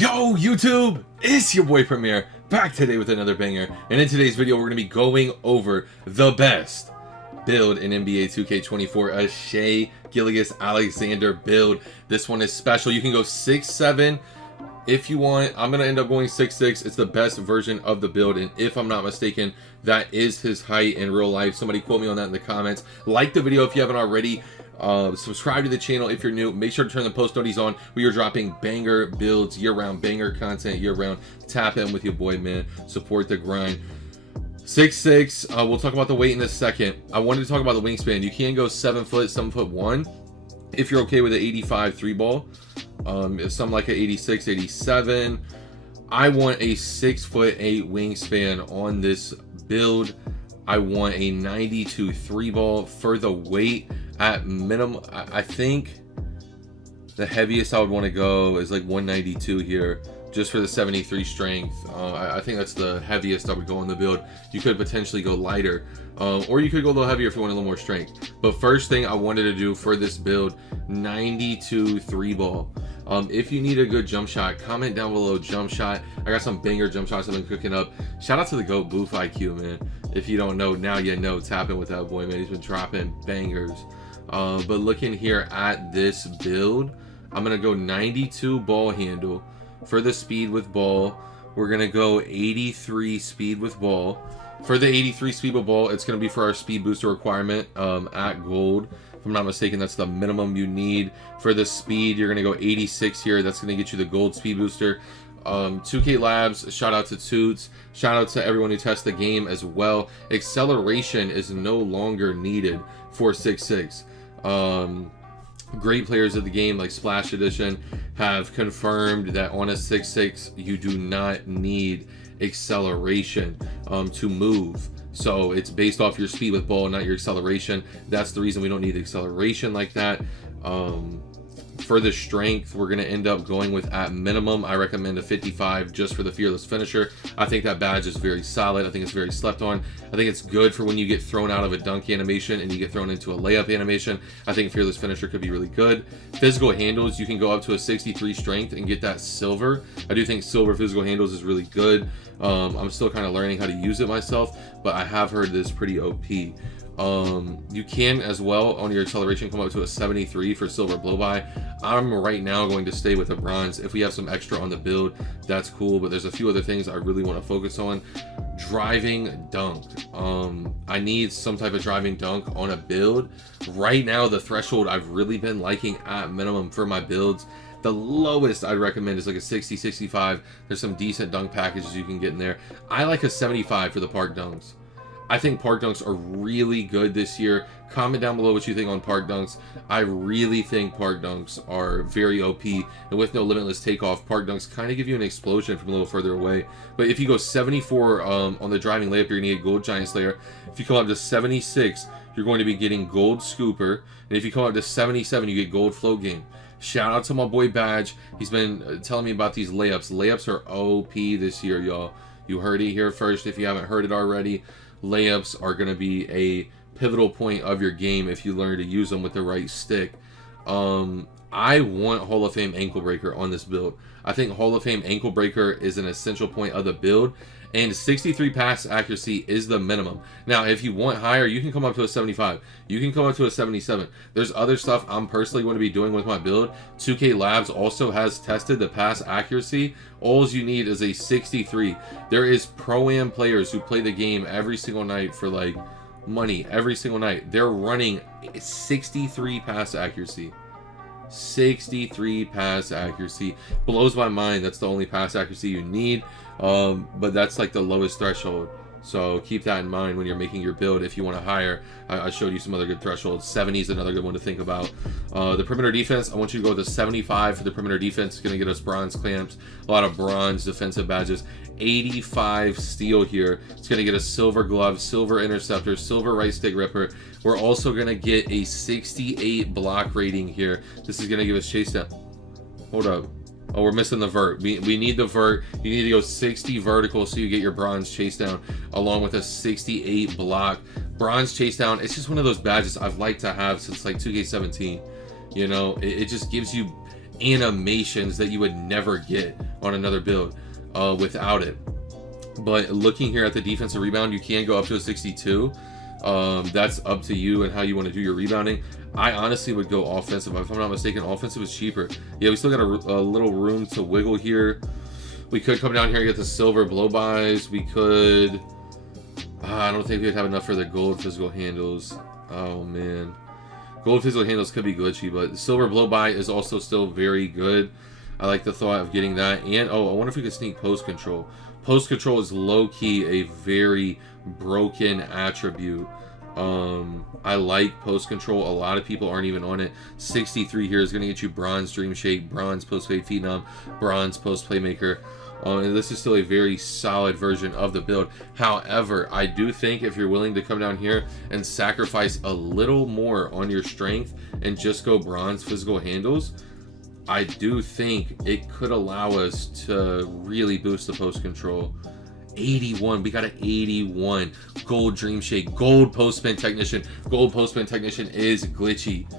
Yo YouTube, it's your boy Premier, back today with another banger, and in today's video we're going to be going over the best build in NBA 2K24, a Shai Gilgeous Alexander build. This one is special. You can go 6'7" if you want. I'm going to end up going 6'6". It's the best version of the build, and if I'm not mistaken, that is his height in real life. Somebody quote me on that in the comments. Like the video if you haven't already. Subscribe to the channel if you're new. Make sure to turn the post notifications on. We are dropping banger builds year-round, banger content year-round. Tap in with your boy, man. Support the grind. 6'6". We'll talk about the weight in a second. I wanted to talk about the wingspan. You can go 7 foot, 7'1", if you're okay with an 85 3 ball. If some like an 86, 87. I want a 6'8" wingspan on this build. I want a 92 3 ball for the weight. At minimum, I think the heaviest I would want to go is like 192 here, just for the 73 strength. I think that's the heaviest I would go on the build. You could potentially go lighter, or you could go a little heavier if you want a little more strength. But first thing I wanted to do for this build, 92 3 ball. If you need a good jump shot, comment down below jump shot. I got some banger jump shots I've been cooking up. Shout out to the GOAT Booth IQ, man. If you don't know, now you know. Tap in with that boy, man. He's been dropping bangers. But looking here at this build, I'm going to go 92 ball handle for the speed with ball. We're going to go 83 speed with ball. For the 83 speed with ball, it's going to be for our speed booster requirement at gold. If I'm not mistaken, that's the minimum you need. For the speed, you're going to go 86 here. That's going to get you the gold speed booster. 2K Labs, shout out to Toots. Shout out to everyone who tests the game as well. Acceleration is no longer needed for 6'6". Great players of the game like Splash Edition have confirmed that on a 6'6" you do not need acceleration to move. So it's based off your speed with ball, not your acceleration. That's the reason we don't need acceleration like that. For the strength, we're going to end up going with, at minimum, I recommend a 55 just for the Fearless Finisher. I think that badge is very solid. I think it's very slept on. I think it's good for when you get thrown out of a dunk animation and you get thrown into a layup animation. I think Fearless Finisher could be really good. Physical handles, you can go up to a 63 strength and get that silver. I do think silver physical handles is really good. I'm still kind of learning how to use it myself, but I have heard this pretty OP. You can as well on your acceleration come up to a 73 for silver blow by. I'm right now going to stay with a bronze. If we have some extra on the build, that's cool, but there's a few other things I really want to focus on. Driving dunk. I need some type of driving dunk on a build. Right now, the threshold I've really been liking at minimum for my builds, the lowest I'd recommend is like a 60, 65. There's some decent dunk packages you can get in there. I like a 75 for the park dunks. I think park dunks are really good this year. Comment down below what you think on park dunks. I really think park dunks are very OP. And with no limitless takeoff, park dunks kind of give you an explosion from a little further away. But if you go 74 on the driving layup, you're going to get gold Giant Slayer. If you come up to 76, you're going to be getting gold Scooper. And if you come up to 77, you get gold Float Game. Shout out to my boy Badge. He's been telling me about these layups. Layups are OP this year, y'all. You heard it here first if you haven't heard it already. Layups are going to be a pivotal point of your game if you learn to use them with the right stick. I want Hall of Fame Ankle Breaker on this build. I think Hall of Fame Ankle Breaker is an essential point of the build, and 63 pass accuracy is the minimum. Now, if you want higher, you can come up to a 75. You can come up to a 77. There's other stuff I'm personally going to be doing with my build. 2K Labs also has tested the pass accuracy. All you need is a 63. There is Pro-Am players who play the game every single night for like money every single night. They're running 63 pass accuracy. 63 pass accuracy blows my mind. That's the only pass accuracy you need, but that's like the lowest threshold, so keep that in mind when you're making your build. If you want to hire, I showed you some other good thresholds. 70 is another good one to think about. The perimeter defense, I want you to go with a 75 for the perimeter defense. It's going to get us bronze clamps, a lot of bronze defensive badges. 85 steel here. It's going to get a silver glove, silver interceptor, silver right stick ripper. We're also going to get a 68 block rating here. This is going to give us chase down. Hold up. Oh, we're missing the vert. We need the vert. You need to go 60 vertical so you get your bronze chase down, along with a 68 block. Bronze chase down, it's just one of those badges I've liked to have since like 2K17. You know, it just gives you animations that you would never get on another build without it. But looking here at the defensive rebound, you can go up to a 62. That's up to you and how you want to do your rebounding. I honestly would go offensive. If I'm not mistaken, offensive is cheaper. Yeah, we still got a little room to wiggle here. We could come down here and get the silver blow-bys. We could... I don't think we'd have enough for the gold physical handles. Oh, man. Gold physical handles could be glitchy, but the silver blow-by is also still very good. I like the thought of getting that. And, oh, I wonder if we could sneak post control. Post control is low-key a very broken attribute. I like post control. A lot of people aren't even on it. 63 here is going to get you bronze dream shape, bronze post fade phenom, bronze post playmaker. And this is still a very solid version of the build. However, I do think if you're willing to come down here and sacrifice a little more on your strength and just go bronze physical handles, I do think it could allow us to really boost the post control. 81, we got an 81. Gold dream shake, gold post spin technician. Gold post spin technician is glitchy.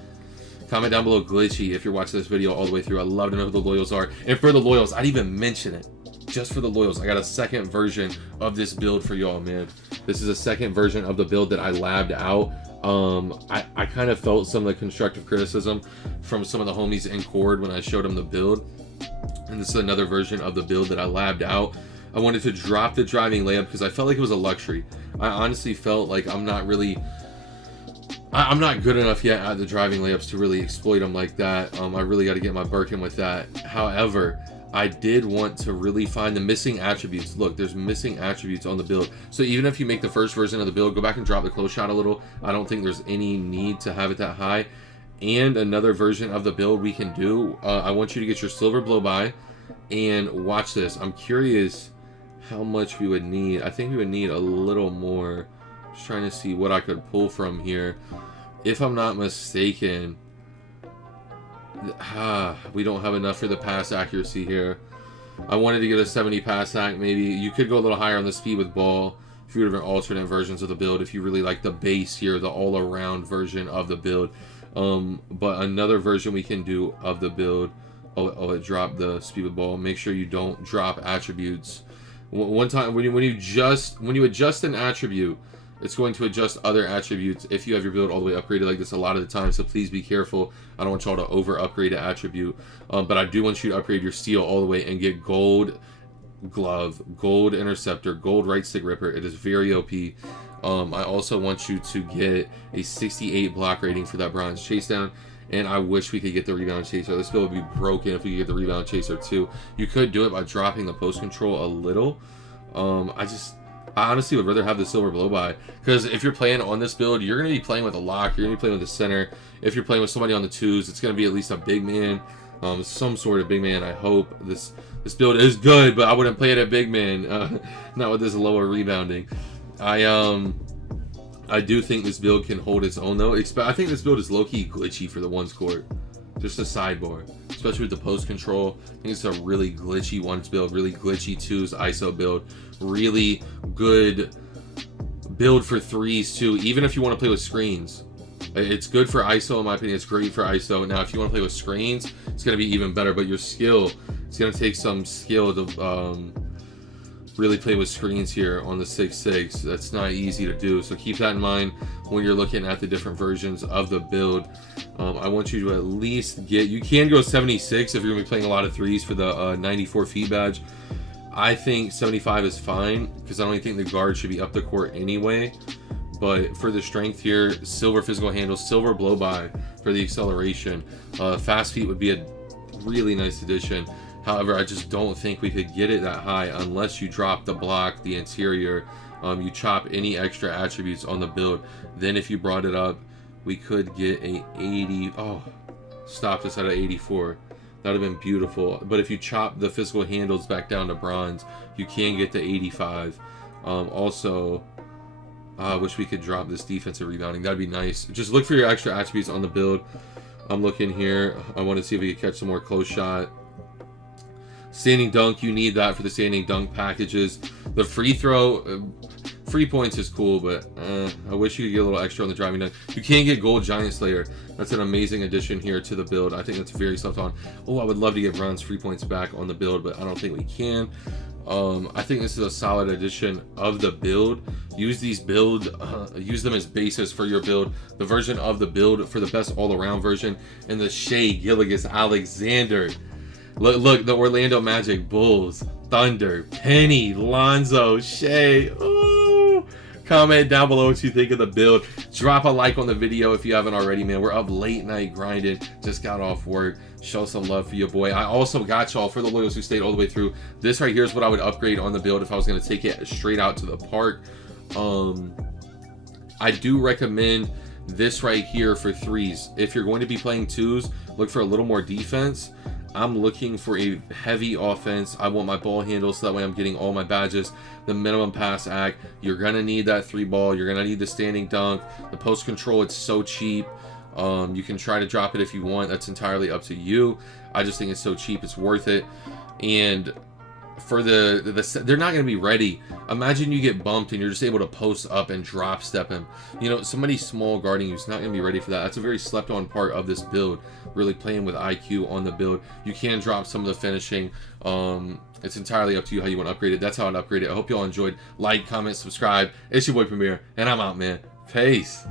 Comment down below glitchy if you're watching this video all the way through. I'd love to know who the loyals are. And for the loyals, I'd even mention it. Just for the loyals, I got a second version of this build for y'all, man. This is a second version of the build that I labbed out. I kind of felt some of the constructive criticism from some of the homies in Cord when I showed them the build. And this is another version of the build that I labbed out. I wanted to drop the driving layup because I felt like it was a luxury. I honestly felt like I'm not good enough yet at the driving layups to really exploit them like that. I really got to get my Birkin with that. However, I did want to really find the missing attributes. Look, there's missing attributes on the build. So even if you make the first version of the build, go back and drop the close shot a little. I don't think there's any need to have it that high. And another version of the build we can do, I want you to get your silver blow by and watch this. I'm curious how much we would need. I think we would need a little more. Just trying to see what I could pull from here. If I'm not mistaken, we don't have enough for the pass accuracy here. I wanted to get a 70 pass hack. Maybe you could go a little higher on the speed with ball. A few different alternate versions of the build if you really like the base here, the all-around version of the build. But another version we can do of the build. Oh, it dropped the speed with ball. Make sure you don't drop attributes. One time when you adjust an attribute, it's going to adjust other attributes if you have your build all the way upgraded like this a lot of the time. So please be careful. I don't want y'all to over upgrade an attribute, but I do want you to upgrade your steel all the way and get gold glove, gold interceptor, gold right stick ripper. It is very OP. I also want you to get a 68 block rating for that bronze chase down. And I wish we could get the rebound chaser. This build would be broken if we could get the rebound chaser too. You could do it by dropping the post control a little. I honestly would rather have the silver blow by, because if you're playing on this build, you're going to be playing with a lock. You're going to be playing with a center. If you're playing with somebody on the twos, it's going to be at least a big man, some sort of big man. I hope this build is good, but I wouldn't play it at big man, not with this lower rebounding. I do think this build can hold its own though. I think this build is low-key glitchy for the ones court. Just a sidebar, especially with the post control. I think it's a really glitchy ones build, really glitchy twos ISO build, really good build for threes too. Even if you want to play with screens, it's good for ISO in my opinion. It's great for ISO. Now, if you want to play with screens, it's going to be even better. But your skill, it's going to take some skill to really play with screens here on the 6.6. That's not easy to do, so keep that in mind when you're looking at the different versions of the build. I want you to at least get, you can go 76 if you're gonna be playing a lot of threes for the 94 feet badge. I think 75 is fine because I don't even think the guard should be up the court anyway. But for the strength here, silver physical handle, silver blow by for the acceleration. Fast feet would be a really nice addition. However, I just don't think we could get it that high unless you drop the block, the interior, you chop any extra attributes on the build. Then if you brought it up, we could get a 80. Oh, stopped us at an 84. That would have been beautiful. But if you chop the physical handles back down to bronze, you can get to 85. Also, I wish we could drop this defensive rebounding. That'd be nice. Just look for your extra attributes on the build. I'm looking here. I want to see if we can catch some more close shot. Standing dunk, you need that for the standing dunk packages. The free throw Free points is cool, but I wish you could get a little extra on the driving dunk. You can get gold Giant Slayer. That's an amazing addition here to the build. I think that's very slept on. Oh, I would love to get bronze free points back on the build, but I don't think we can. I think this is a solid addition of the build. Use these use them as basis for your build. The version of the build for the best all-around version, and the Shai Gilgeous Alexander. Look, the Orlando Magic, Bulls, Thunder, Penny, Lonzo, Shai. Ooh. Comment down below what you think of the build. Drop a like on the video if you haven't already, man. We're up late night grinding. Just got off work. Show some love for your boy. I also got y'all, for the loyals who stayed all the way through, this right here is what I would upgrade on the build if I was going to take it straight out to the park. I do recommend this right here for threes. If you're going to be playing twos, look for a little more defense. I'm looking for a heavy offense. I want my ball handle so that way I'm getting all my badges. The minimum pass act. You're going to need that 3-ball. You're going to need the standing dunk. The post control, it's so cheap. You can try to drop it if you want. That's entirely up to you. I just think it's so cheap. It's worth it. And for they're not going to be ready. Imagine you get bumped and you're just able to post up and drop step him. You know, somebody small guarding you's not going to be ready for that. That's a very slept on part of this build. Really playing with IQ on the build. You can drop some of the finishing. It's entirely up to you how you want to upgrade it. That's how I'd upgrade it. I hope y'all enjoyed. Like, comment, subscribe. It's your boy Premier, and I'm out, man. Peace.